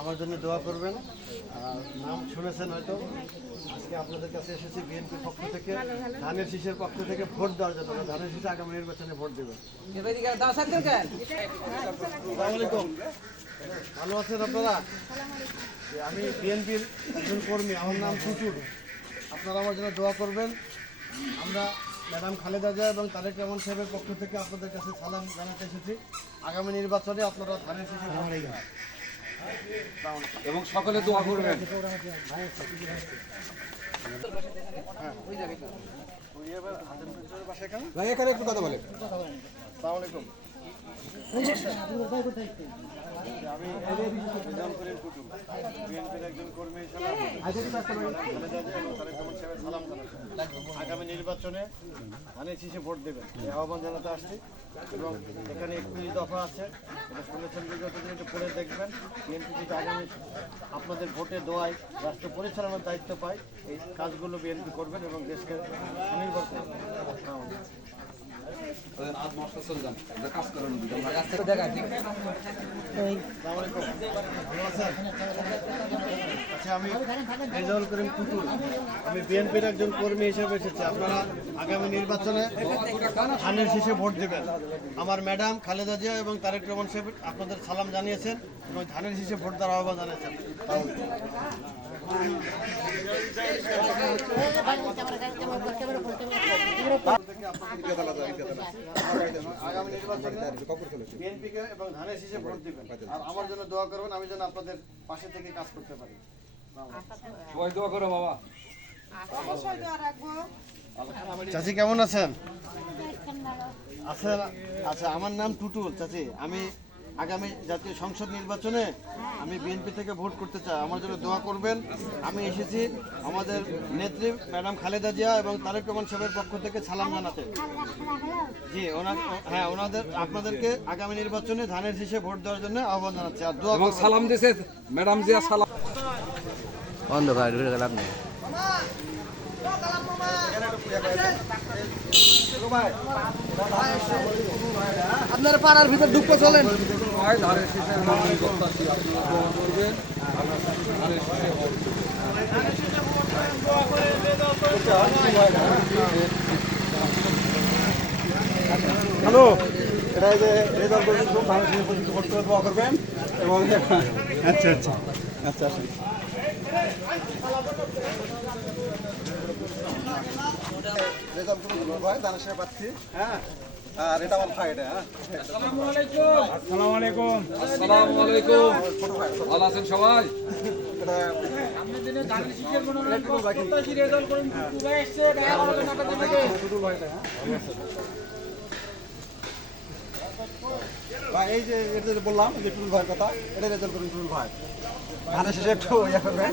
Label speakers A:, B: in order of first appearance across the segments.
A: আমার জন্য দোয়া করবেন। নাম শুনেছেন হয়তো। আজকে আপনাদের কাছে এসেছি বিএনপির পক্ষ থেকে। ধানের শীষের পক্ষ থেকে ভোট দেওয়ার জন্য। ধানের শীষে আগামী নির্বাচনে ভোট দেবেন। ভালো আছেন আপনারা? আমি বিএনপির একজন কর্মী। আমার নাম টুটুল আপনারা আমার জন্য দোয়া করবেন। আমরা ম্যাডাম খালেদা জিয়া এবং তারেক রহমান সাহেবের পক্ষ থেকে আপনাদের কাছে সালাম জানাতে এসেছি। আগামী নির্বাচনে আপনারা ধানের শেষে
B: এবং সকলে দোয়া করবেন।
C: ভাই এখানে একটু কথা বলেন।
A: আসসালামু আলাইকুম আগামী নির্বাচনে ধানের শীষে ভোট দেবেন। আহ্বান জানাতে আসছি এবং এখানে একত্রিশ দফা আছে। এটা শুনেছেন বিগত দেখবেন। বিএনপি যদি আগামী আপনাদের ভোটে দোয়ায় রাষ্ট্র পরিচালনার দায়িত্ব পায়, এই কাজগুলো বিএনপি করবেন এবং দেশকে স্বনির্ভর করবেন। আমি বিএনপির একজন কর্মী হিসেবে এসেছি। আপনারা আগামী নির্বাচনে ধানের শীষে ভোট দেবেন। আমার ম্যাডাম খালেদা জিয়া এবং তারেক রহমান সাহেব আপনাদের সালাম জানিয়েছেন এবং ধানের শীষে ভোট দেওয়ার আহ্বান জানিয়েছেন। আগামী নির্বাচনে বিএনপিকে এবং ধানের শীষে ভোট দিবেন। আর আমার জন্য দোয়া করবেন আমি যেন আপনাদের পাশে থেকে কাজ করতে পারি।
B: সবাই দোয়া করো বাবা।
A: চাচি কেমন আছেন? আছেন? আচ্ছা আমার নাম টুটুল চাচি। আমি আগামী জাতীয় সংসদ নির্বাচনে আমি বিএনপি থেকে ভোট করতে চাই। আমার জন্য দোয়া করবেন। আমি এসেছি আমাদের নেত্রী ম্যাডাম খালেদা জিয়া এবং তারেক রহমান সাহেবের পক্ষ থেকে সালাম জানাতে। জি ওনার হ্যাঁ ওনাদের আপনাদেরকে আগামী নির্বাচনে ধানের শীষে ভোট দেওয়ার জন্য আহ্বান জানাচ্ছি। আর দোয়া
B: সালাম দিয়েছে ম্যাডাম জিয়া সালাম।
D: অন্ধকার ঢুকে গেলাম
C: আপনার পাড়ার ভিতর দুঃখ চলেন।
B: আপনারা দোয়া করবেন শীষে
C: হ্যালো এটা এই যে রেজাল্ট ভালো ছিল পর্যন্ত করতে হবে, দোয়া করবেন এবং আচ্ছা আচ্ছা। আচ্ছা আসুন রেজাল্ট করে ভাই দানের পাচ্ছি। হ্যাঁ। আর এটা আমার ভাই এটা হ্যাঁ?
B: আসসালামু আলাইকুম ভালো আছেন সবাই?
C: এটা টুটুল ভাই এটা হ্যাঁ। ভাই এই যে এটা যে বললাম যে টুটুল ভাইয়ের কথা এটা রেজাল্ট করুন টুটুল ভাই ধানের শেষে একটু ইয়ে করবেন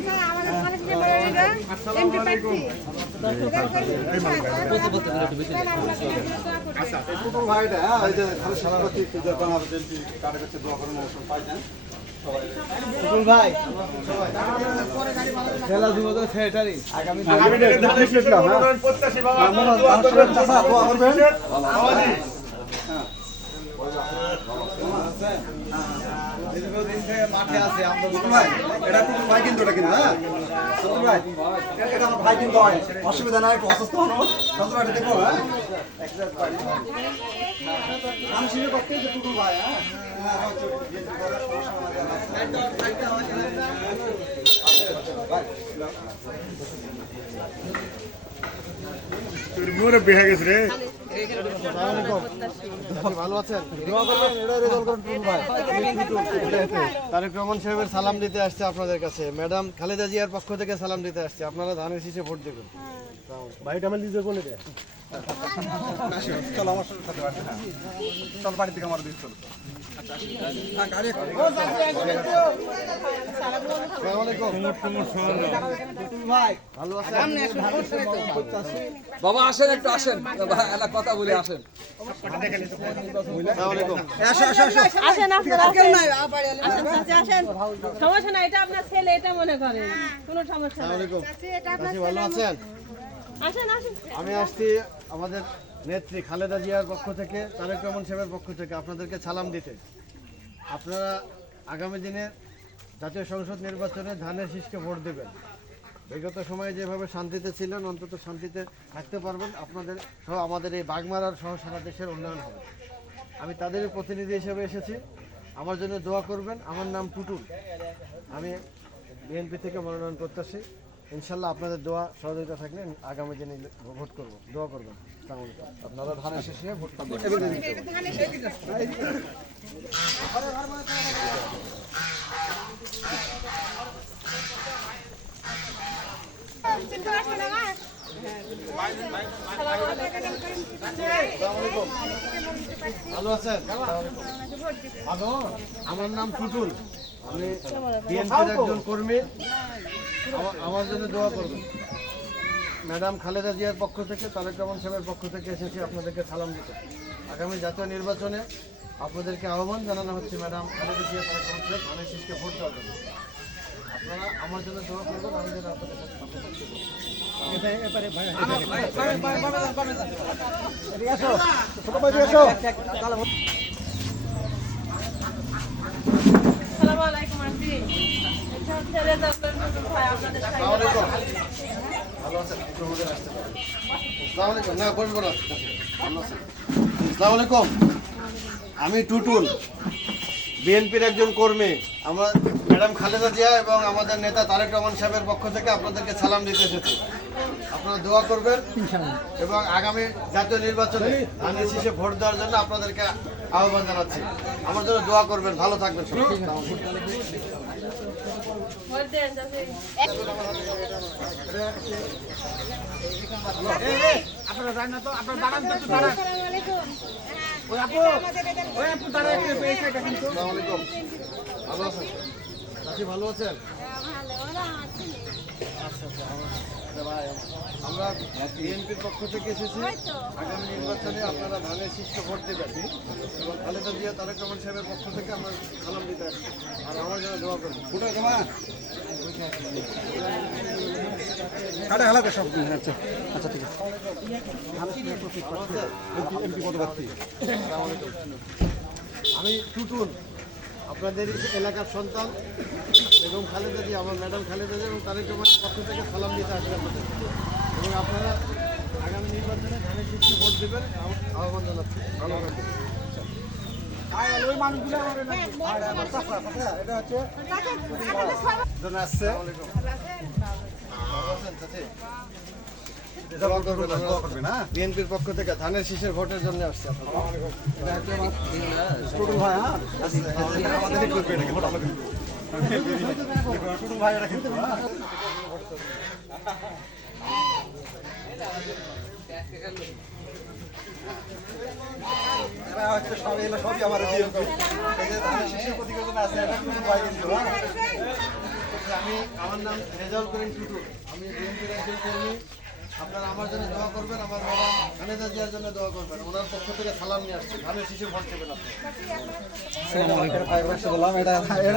C: টুটুল ভাই এটা হ্যাঁ এই যে ধানের সভাপতি যে বাংলাদেশ কার্ডের কাছে দোয়া করেন অবশ্যই পাইছেন
A: ভাই
C: খেলা দিব তো সেটারই আগামী হ্যাঁ প্রত্যাশী বাবা করবেন এটা টুটুল ভাই কিন্তু হ্যাঁ এটা আমার অসুবিধা নাই একটু অসুস্থ টুটুল ভাই দেখো ভাই বিএনপি করে সমস্যা
A: আপনি
C: দোয়া
A: তারেক রহমান সাহেবের সালাম দিতে আসছে আপনাদের কাছে ম্যাডাম খালেদা জিয়ার পক্ষ থেকে সালাম দিতে আসছে আপনারা ধানের শীষে ভোট দেবেন নিজে কোনে দেয়
C: চলো আমার সাথে
B: বাবা আসেন একটু আসেন। একটা কথা বলে আসেন।
A: আসসালামু আলাইকুম।
C: আসো আসো আসো।
E: আসেন আপনারা আসেন। আসেন চাচি আসেন। সমস্যা নাই এটা আপনার ছেলে এটা মনে করেন কোনো সমস্যা
A: আসসালামু
E: নাই।
A: আলাইকুম। চাচি ভালো আছেন?
E: আসেন আসেন।
A: আমি আসছি আমাদের নেত্রী খালেদা জিয়ার পক্ষ থেকে তারেক রহমান সাহেবের পক্ষ থেকে আপনাদেরকে সালাম দিতে। আপনারা আগামী দিনে জাতীয় সংসদ নির্বাচনে ধানের শীষকে ভোট দেবেন। বিগত সময়ে যেভাবে শান্তিতে ছিলেন অন্তত শান্তিতে থাকতে পারবেন। আপনাদের সহ আমাদের এই বাগমারার সহ সারা দেশের উন্নয়ন হবে। আমি তাদের প্রতিনিধি হিসেবে এসেছি। আমার জন্য দোয়া করবেন। আমার নাম টুটুল আমি বিএনপি থেকে মনোনয়ন করতেছি। ইনশাল্লাহ আপনাদের দোয়া সহযোগিতা থাকলে আগামী দিনে ভোট করব। দোয়া করবেন।
B: আপনারা ধানের শেষে ভোটটা দেবেন
A: ভালো আছেন? ভালো? আমার নাম টুটুল আমি বিএনপির একজন কর্মী। আমা- আমার জন্য দোয়া করবেন। ম্যাডাম খালেদা জিয়ার পক্ষ থেকে তারেক রহমান সাহেবের পক্ষ থেকে এসেছি আপনাদেরকে সালাম দিতে। আগামী জাতীয় নির্বাচনে আপনাদেরকে আহ্বান জানানো হচ্ছে ম্যাডাম খালেদা জিয়া তারেক রহমান সাহেব। ধানের শীষকে ভোট দেওয়ার জন্য। আপনারা আমার জন্য দোয়া করবেন আমি যেন আপনাদের সাথে
E: আসসালামু আলাইকুম।
A: ভালো আছেন? আসতে পারেন। আসসালামু আলাইকুম। না, বসবো না। আসসালামু আলাইকুম। আমি টুটুল বিএনপির একজন কর্মী আমরা ম্যাডাম খালেদা জিয়া এবং আমাদের নেতা তারেক রহমান সাহেবের পক্ষ থেকে আপনাদেরকে সালাম দিতে এসেছি। আপনারা দোয়া করবেন এবং আগামী জাতীয় নির্বাচনে ধানের শীষে ভোট দেওয়ার জন্য আপনাদেরকে আহ্বান জানাচ্ছি। আমার জন্য দোয়া করবেন ভালো থাকবেন
E: যাতে
A: আসসালামু আলাইকুম ভালো আছেন? চাচি ভালো আছেন? আচ্ছা আচ্ছা আমার- বিএনপির পক্ষ থেকে এসেছি। আগামী নির্বাচনে আপনারা ধানের শীর্ষ ভোট দেবেন এবং খালেদা জিয়া, তারেক রহমান সাহেবের পক্ষ থেকে আমরা সালাম দিতে আর দোয়া
C: আচ্ছা আচ্ছা ঠিক আছে।
A: আমি টুটুল, আপনাদের এলাকার সন্তান এবং খালেদা জি আমার ম্যাডাম খালেদা জি এবং তারেক রহমানের পক্ষ থেকে সালাম দিতে আপনাদের এবং আপনারা আগামী নির্বাচনে ধানের ভোট দেবেন আহ- আহ্বান জানাচ্ছি ভালো বিএনপির পক্ষ থেকে ধানের শীষের ভোটের জন্য আসছে
C: ভাই আমাদের করবে এটাকে ভোট আমাদের টুটুল ভাই এটা কিন্তু হ্যাঁ এরা হচ্ছে সব এগুলো সবই আমার বিএনপি এই যে ধানের শীষের প্রতিযোগিতা আছে এটা টুটুল ভাই কিন্তু হ্যাঁ
A: আমি আমার নাম রেজাউল করিম টুটু আমি বিএনপির একজন কর্মী আপনারা আমার জন্য দোয়া করবেন আমার ম্যাডাম খালেদা জিয়ার জন্য দোয়া করবেন ওনার পক্ষ থেকে সালাম নিয়ে আসছি ধানের শিশু ভোট দেবেন
C: এটা হ্যাঁ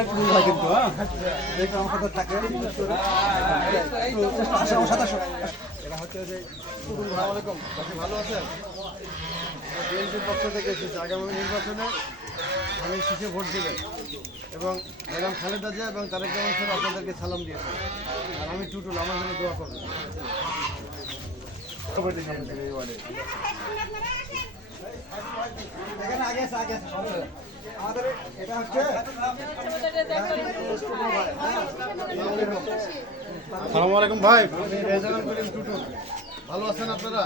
A: হচ্ছে যে আলাইকুম ভালো আছেন বিএনপির পক্ষ থেকে এসেছি আগামী নির্বাচনে আমি শিশু ভোট দেবেন। এবং ম্যাডাম খালেদা জিয়া এবং তারেক রহমান সাহেব আপনাদেরকে সালাম দিয়েছেন। আর আমি টুটুল আমার জন্য দোয়া করবেন।
C: আমাদের এটা হচ্ছে
A: আসসালামু আলাইকুম ভাই টুটুল। ভালো আছেন আপনারা?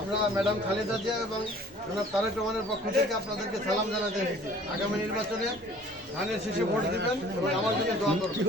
A: আমরা ম্যাডাম খালেদা জিয়া এবং জনাব তারেক রহমানের পক্ষ থেকে আপনাদেরকে সালাম জানাতে এসেছি। আগামী নির্বাচনে ধানের শীষে ভোট দেবেন এবং আমার জন্য দোয়া করবেন।